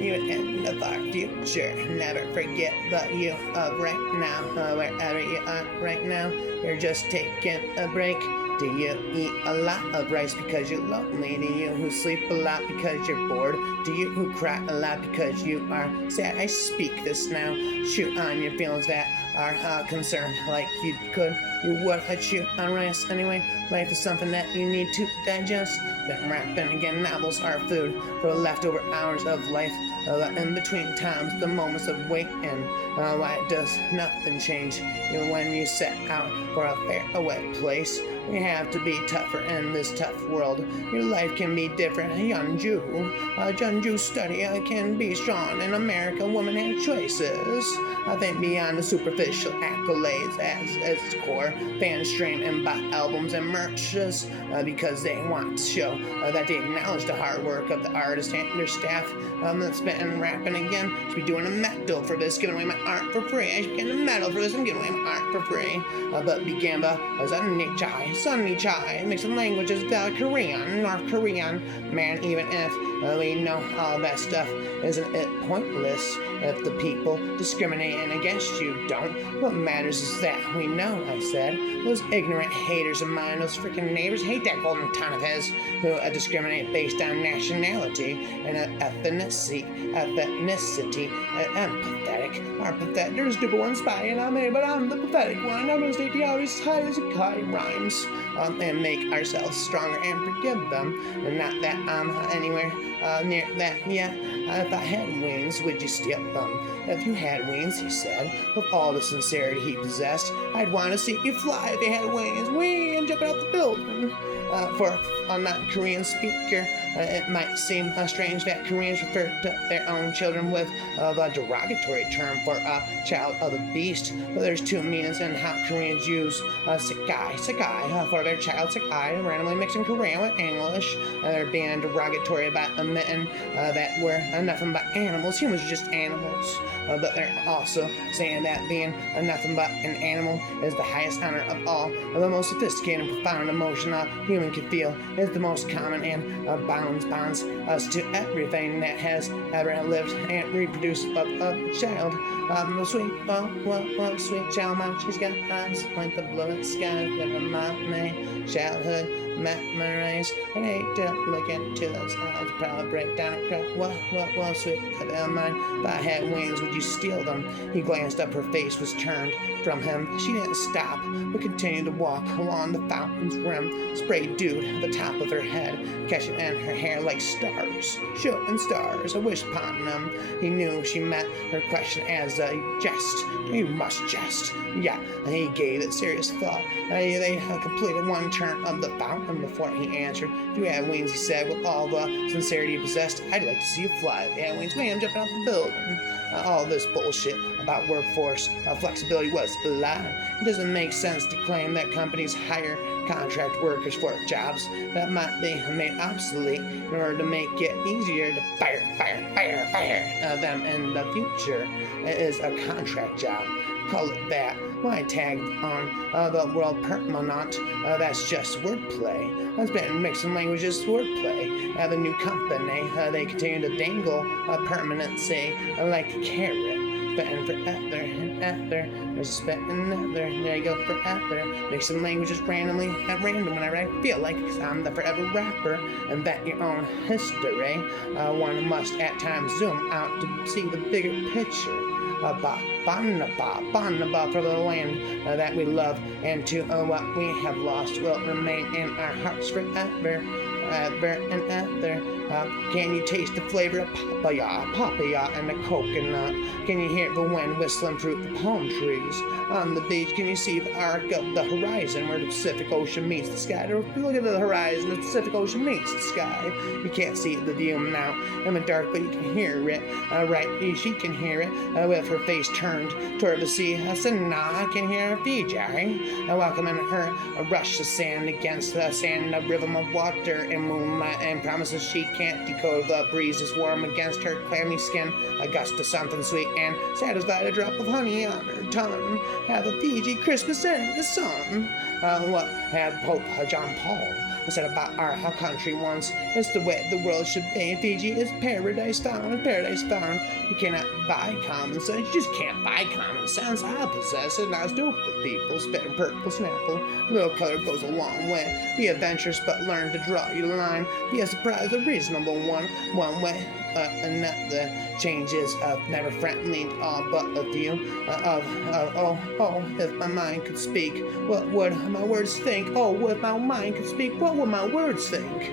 even in the far future. Never forget the you of right now. Wherever you are right now, you're just taking a break. Do you eat a lot of rice because you're lonely? Do you who sleep a lot because you're bored? Do you who cry a lot because you are sad? I speak this now. Shoot on your feelings that are concerned like you could. You would chew on rice anyway. Life is something that you need to digest. Then rapping again, novels are food for leftover hours of life. In between times, the moments of waiting. Why does nothing change? Even when you set out for a faraway place, you have to be tougher in this tough world. Your life can be different. Jeonju study can be strong. In America, women have choices. I think beyond the superficial accolades as its core, fans stream and buy albums and merches because they want to show that they acknowledge the hard work of the artist and their staff. That's been rapping again. Should be doing a medal for this, giving away my art for free. I should be getting a medal for this and giving away my art for free. But Begamba, Sunny Chai, mixing languages, Korean, North Korean. Man, even if we know all that stuff, isn't it pointless if the people discriminating against you don't? What matters is that we know, I said. Those ignorant haters of mine, those freaking neighbors, hate that golden tongue of his who discriminate based on nationality and ethnicity. I'm pathetic. I'm pathetic. There's stupid one spying on me, but I'm the pathetic one. I'm gonna stay as high as a kite rhymes and make ourselves stronger and forgive them. And not that I'm anywhere near that yet. If I had wings, would you steal them? If you had wings, he said, with all the sincerity he possessed, I'd want to see you fly if you had wings. Whee! And jumping out the building. For a non-Korean speaker, it might seem strange that Koreans refer to their own children with a derogatory term for a child of the beast. But there's two meanings in how Koreans use sekai for their child. Sekai, randomly mixing Korean with English. They're being derogatory about admitting that we're nothing but animals. Humans are just animals. But they're also saying that being nothing but an animal is the highest honor of all. The most sophisticated and profound emotion a human can feel is the most common and bonds us to everything that has ever lived and reproduced a child. Sweet child mom, she's got eyes like the blue sky that remind me childhood memories. I hate to look into those eyes, probably break down and cry. Well, sweet mine, if I had wings, would you steal them? He glanced up, her face was turned from him. She didn't stop, but continued to walk along the fountain's rim, sprayed dew at the top of her head, catching in her hair like stars, shooting stars. I wished upon them. He knew she meant her question as a jest. You must jest. Yeah, and he gave it serious thought. They completed one turn of the fountain before he answered. If you had wings, he said, with all the sincerity he possessed, I'd like to see you fly. If you had wings, I'm jumping out the building. All this bullshit about workforce flexibility was a lie. It doesn't make sense to claim that companies hire contract workers for jobs that might be made obsolete in order to make it easier to fire them in the future. It is a contract job. Call it that. Why tag on the world permanent? That's just wordplay. That's been mixing languages wordplay. The new company, they continue to dangle permanency like a carrot. Spitting forever and ever. There's a spit and another. There you go, forever. Mixing languages randomly at random whenever I feel like, because I'm the forever rapper. Invent your own history. One must at times zoom out to see the bigger picture. Banaba for the land that we love, and to what we have lost will remain in our hearts forever. And ever. Can you taste the flavor of papaya and the coconut? Can you hear the wind whistling through the palm trees? On the beach, can you see the arc of the horizon where the Pacific Ocean meets the sky? Look at the horizon, the Pacific Ocean meets the sky. You can't see the view now in the dark, but you can hear it. She can hear it with her face turned toward the sea. I said, nah, I can hear her Fiji. Welcoming her, a rush of sand against the sand, a rhythm of water and moonlight, and promises she can't decode the breezes warm against her clammy skin. A gust of something sweet and satisfied, a drop of honey on her tongue. Have a Fiji Christmas in the sun. What had Pope John Paul said about our country once. It's the way the world should be. Fiji is paradise found, paradise found. You cannot buy common sense. You just can't buy common sense. I possess it, and I was dope with people. Spitting purple snapple. A little color goes a long way. Be adventurous, but learn to draw your line. Be a surprise, a reasonable one. One way. Another changes of never friendly, but of you. If my mind could speak, what would my words think? Oh, if my mind could speak, what would my words think?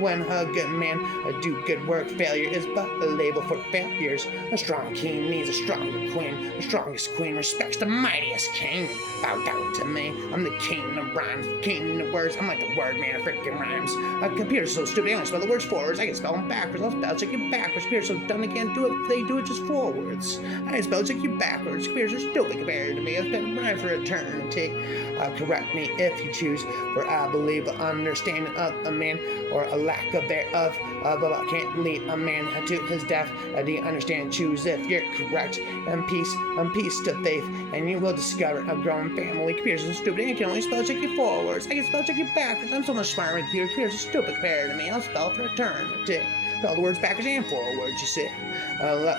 When a good man do good work, failure is but a label for failures. A strong king needs a stronger queen. The strongest queen respects the mightiest king. Bow down to me. I'm the king of rhymes, king of words. I'm like the word man of freaking rhymes. A computer's so stupid, I only spell the words forwards. I can spell them backwards. I'll spell check you backwards. Computers so dumb they can't do it. They do it just forwards. I spell check you backwards. Computers are stupid compared to me. I've been right for eternity. Correct me if you choose, for I believe the understanding of a man, or a lack of thereof, but I can't lead a man to his death. Do you understand? Choose if you're correct. And peace to faith, and you will discover a growing family. Computers are stupid, and you can only spell check you forwards. I can spell check you backwards. I'm so much smarter than computers. Computers are stupid compared to me. I'll spell for eternity. Spell the words backwards and forwards, you see.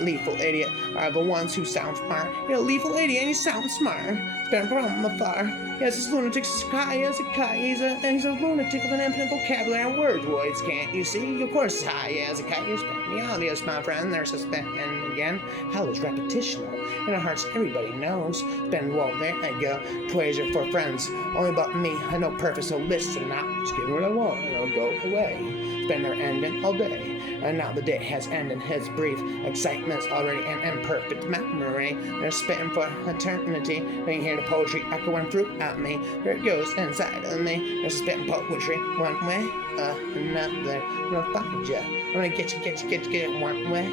Lethal idiot are the ones who sound smart. You're a lethal idiot and you sound smart. Spend from afar. Yes, this lunatic's as high as a kite. He's a lunatic with an infinite vocabulary and word voids, can't you see? Of course, high as a kite. You spent me obvious, my friend. There's suspect, and again, hell is repetitional. In our hearts, everybody knows. Spend, well, there I go. Toys are for friends. Only about me. I know purpose, so listen now. Just give me what I want, and I'll go away. Spend their ending all day. And now the day has ended. His brief excitement's already an imperfect memory. They're spitting for eternity. They can hear the poetry echoing throughout me. There it goes inside of me. There's spitting poetry one way, another. I'm gonna find you. I'm gonna get you one way,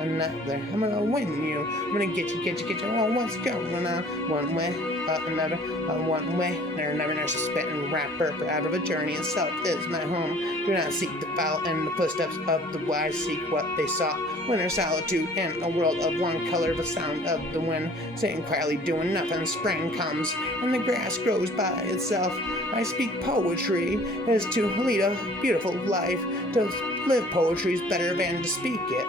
another. I'm gonna win you. I'm gonna get you. Oh, what's going on? One way, another. One way. Never spitting rapper forever. The journey itself is my home. Do not seek to follow in the footsteps of the wise. Seek what they sought. Winter solitude in a world of one color. The sound of the wind sitting quietly doing nothing. Spring comes and the grass grows by itself. I speak poetry is to lead a beautiful life. To live poetry is better than to speak it.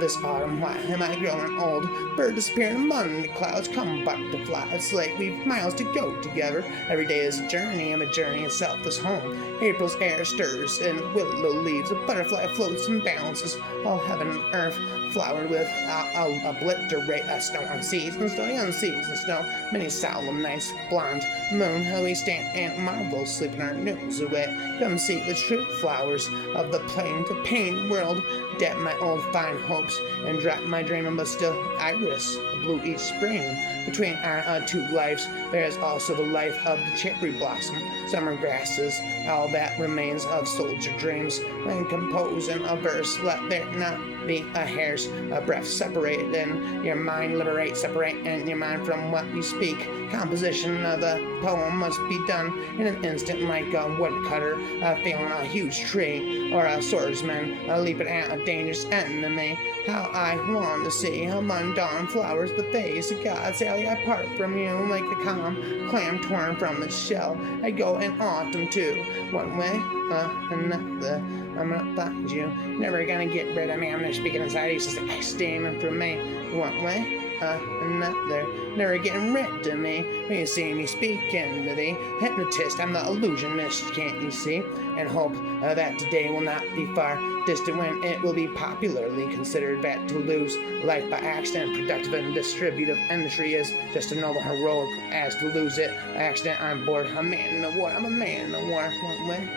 This autumn, why am I growing old? Bird disappearing among the clouds, come back to fly. It's like we've miles to go together. Every day is a journey, and the journey itself is home. April's air stirs in willow leaves. A butterfly floats and bounces. All heaven and earth flowered with. I'll obliterate snow on seas and snowy on seas and snow. Many solemn nights, blonde moon, how we stand and marvel, sleeping our noons away. Come see the true flowers of the plain, the pain world. Dap my old fine hopes and drop my dreaming, but still iris blue each spring. Between our two lives, there is also the life of the cherry blossom, summer grasses, all that remains of soldier dreams. When composing a verse, let there not be a hair's breath separated in your mind. Separate in your mind from what you speak. Composition of a poem must be done in an instant, like a woodcutter feeling a huge tree, or a swordsman leaping at a dangerous enemy. How I want to see among dawn flowers the face of God. Sally, I part from you like a calm clam torn from its shell. I go in autumn too. One way, another. I'm gonna find you. Never gonna get rid of me. I'm gonna speaking inside. He says, I steaming from me. One way, another. Never getting rid of me. When you see me speaking to thee, hypnotist, I'm the illusionist, can't you see? And hope that today will not be far distant when it will be popularly considered that to lose life by accident, productive and distributive industry is just as noble heroic as to lose it by accident on board a man in war. I'm a man in war. One way,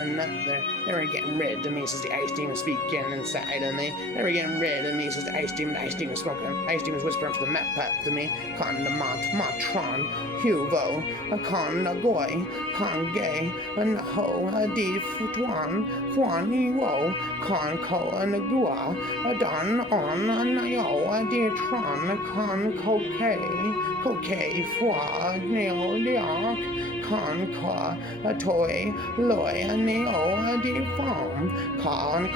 another. Never getting rid of me, says the ice demon speaking inside of me. Never getting rid of me, says the ice demon smoking. Ice demon's whispering from the map pipe to me. Condamont, Matron, Huvo, Condagoy, Congay, Naho, Adi Futuan, Fuan Iwo, Conco, Nagua, Adon on Nayo, Aditron, Con Coque, Fua, Neo Liak, con ca a toy loy a neo a de fom con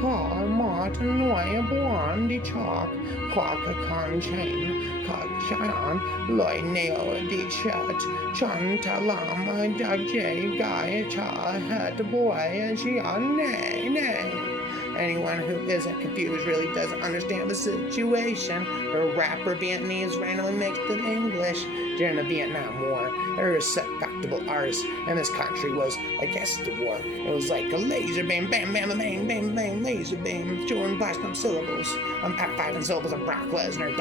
ca mot noy a buon de chalk quack a con chain cock chion loy neo de chat chun talam a dag j guy cha hat boy and she on nay. Anyone who isn't confused really doesn't understand the situation. A rapper Vietnamese randomly mixed with English during the Vietnam War. There were respectable artists in this country was against the war. It was like a laser beam, bam, bam, bam, bam, bam, laser beam, chewing platinum syllables. At 5 syllables of Brock Lesnar,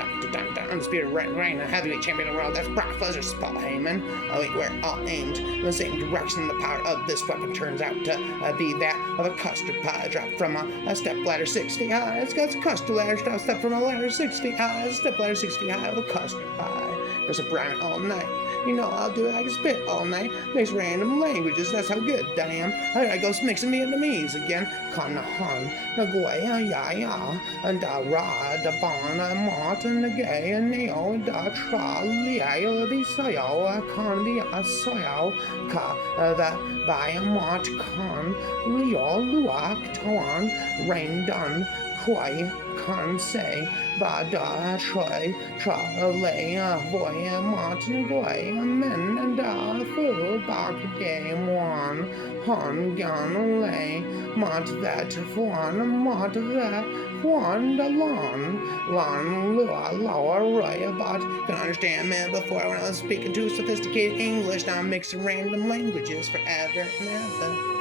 undisputed reign, the heavyweight champion of the world. That's Brock Lesnar's Paul Heyman. We're all aimed in the same direction. The power of this weapon turns out to be that of a custard pie dropped from a step ladder 6 feet high. It's got a custard ladder, step from a ladder 6 feet high. A step ladder 6 feet high of a custard pie. There's a brine all night. You know I'll do it, I can spit all night. Mix random languages, that's how good I am. I go mixing Vietnamese again. Con na han, na goy ya ya, and da ra, da bon, a mot, and the gay, and neo, da tra, liao, the soyo, con the soyo, ka, the by a mot, con, leo, luak, tuan, rain done, quai, con say, ba da troy, tra lay, boy, martin goy, men and da fu, bak game one, hon gan lay, mot that one, mot that one, the lon, lua, lower, roy, about, can understand me before when I was speaking too sophisticated English, now I'm mixing random languages forever and ever.